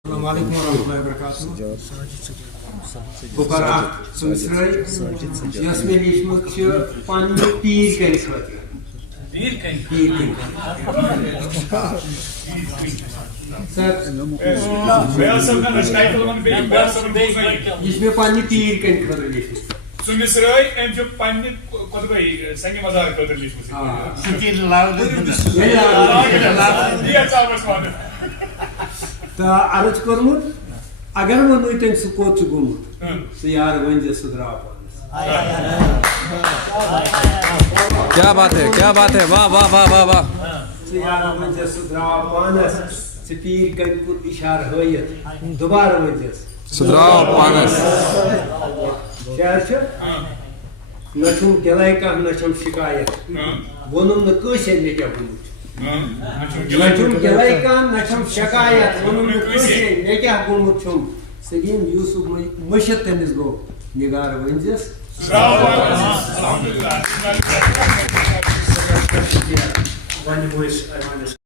Assalamualaikum warahmatullahi wabarakatuh. Bukara Sumsrai Yasmin Ishmut Pani Peer Kan Khatir. Peer Kan. Sir, इसमें पानी पीर के खतर लिखी सुमिसराय एम जो पानी कत भाई संगे मजा खतर लिखी सतीर लाल ये चावस वाले तो अर्ज करमुत अगर वनु तम सकोत गुमुत सो यार वंजे सुधरा क्या बात है वाह वाह वाह वाह वाह सो यार वंजे सुधरा पानस पीर कन पुर इशार होयत दोबारा वंजे सुधरा पानस शहर छ नछुम गलाई का नछुम शिकायत वनुम न कसे ने क्या गुमुत नछुम गलाई का नछुम शिकायत वनुम न कसे ने क्या गुमुत छुम सलीम यूसुफ मशत तमिस गो निगार वंजेस alhamdulillah